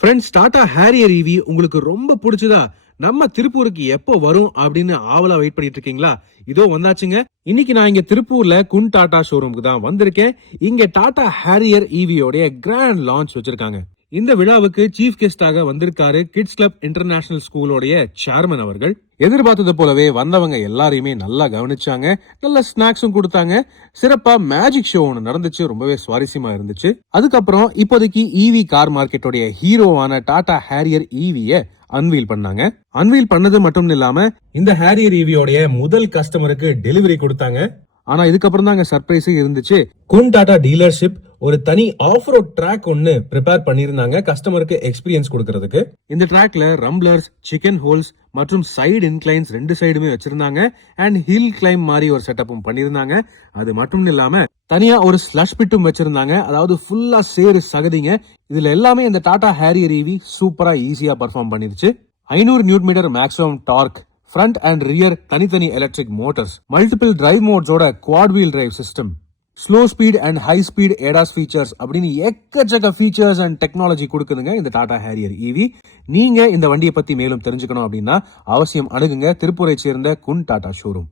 Friends, Tata Harrier EV உங்களுக்கு ரொம்ப பிடிச்சதா? நம்ம திருப்பூருக்கு எப்போ வரும் அப்படின்னு ஆவலா வெயிட் பண்ணிட்டு இருக்கீங்களா? இதோ வந்தாச்சுங்க. இன்னைக்கு நான் இங்க திருப்பூர்ல குன் டாடா ஷோரூமுக்கு தான் வந்திருக்கேன். இங்க டாடா ஹேரியர் ஈவியோட கிராண்ட் லான்ச் வச்சிருக்காங்க. இந்த விழாவுக்கு சீஃப் கெஸ்டாக வந்திருக்காரு கிட்ஸ் கிளப் இன்டர்நேஷனல் ஸ்கூலோடைய சேர்மன் அவர்கள். எதிர்பார்த்தது போலவே வந்தவங்க எல்லாரையுமே நல்லா கவனிச்சாங்க, நல்ல ஸ்நாக்ஸும் கொடுத்தாங்க. சிறப்பா மேஜிக் ஷோ ஒன்று நடந்துச்சு, ரொம்பவே சுவாரஸ்யமா இருந்துச்சு. அதுக்கப்புறம் இப்போதைக்கு ஈவி கார் மார்க்கெட்டோடைய ஹீரோவான டாடா ஹேரியர் ஈவிய அன்வீல் பண்ணாங்க. அன்வீல் பண்ணது மட்டும் இல்லாம இந்த ஹேரியர் ஈவியோடைய முதல் கஸ்டமருக்கு டெலிவரி கொடுத்தாங்க. ஆனா இதுக்கப்புறம் தான் சர்ப்ரைஸே இருந்துச்சு. குன் டாடா டீலர்ஷிப் ஒரு தனி ஆஃப் ரோட் ட்ராக் ஒன்னு ப்ரிப்பேர் பண்ணிருந்தாங்க கஸ்டமருக்கு எக்ஸ்பீரியன்ஸ் கொடுக்கறதுக்கு. இந்த ட்ராக்ல ரம்ப்ளர்ஸ், சிக்கன் ஹோல்ஸ் மற்றும் சைடு இன்க்ளைன்ஸ் ரெண்டு சைடுமே வச்சிருந்தாங்க. அண்ட் ஹில் கிளைம் மாதிரி ஒரு செட்டப்பும் பண்ணிருந்தாங்க. அது மட்டும் இல்லாம தனியா ஒரு ஸ்லஷ் பிட்டும் வச்சிருந்தாங்க. அதாவது ஃபுல்லா சேரு சகதிங்க. இதுல எல்லாமே இந்த டாடா ஹேரியர் ஈவி சூப்பரா ஈஸியா பர்ஃபார்ம் பண்ணிருச்சு. 500 newton metre maximum torque, front and rear தனித்தனி எலக்ட்ரிக் மோட்டர்ஸ், மல்டிபிள் டிரைவ் மோட்ஸோட quad wheel drive system, slow speed and high speed ADAS features அப்படின்னு எக்கச்சக்க ஃபீச்சர்ஸ் அண்ட் டெக்னாலஜி கொடுக்குதுங்க இந்த டாடா ஹேரியர் ஈவி. நீங்க இந்த வண்டியை பத்தி மேலும் தெரிஞ்சுக்கணும் அப்படின்னா அவசியம் அணுகுங்க திருப்பூரை சேர்ந்த குன் டாடா ஷோரூம்.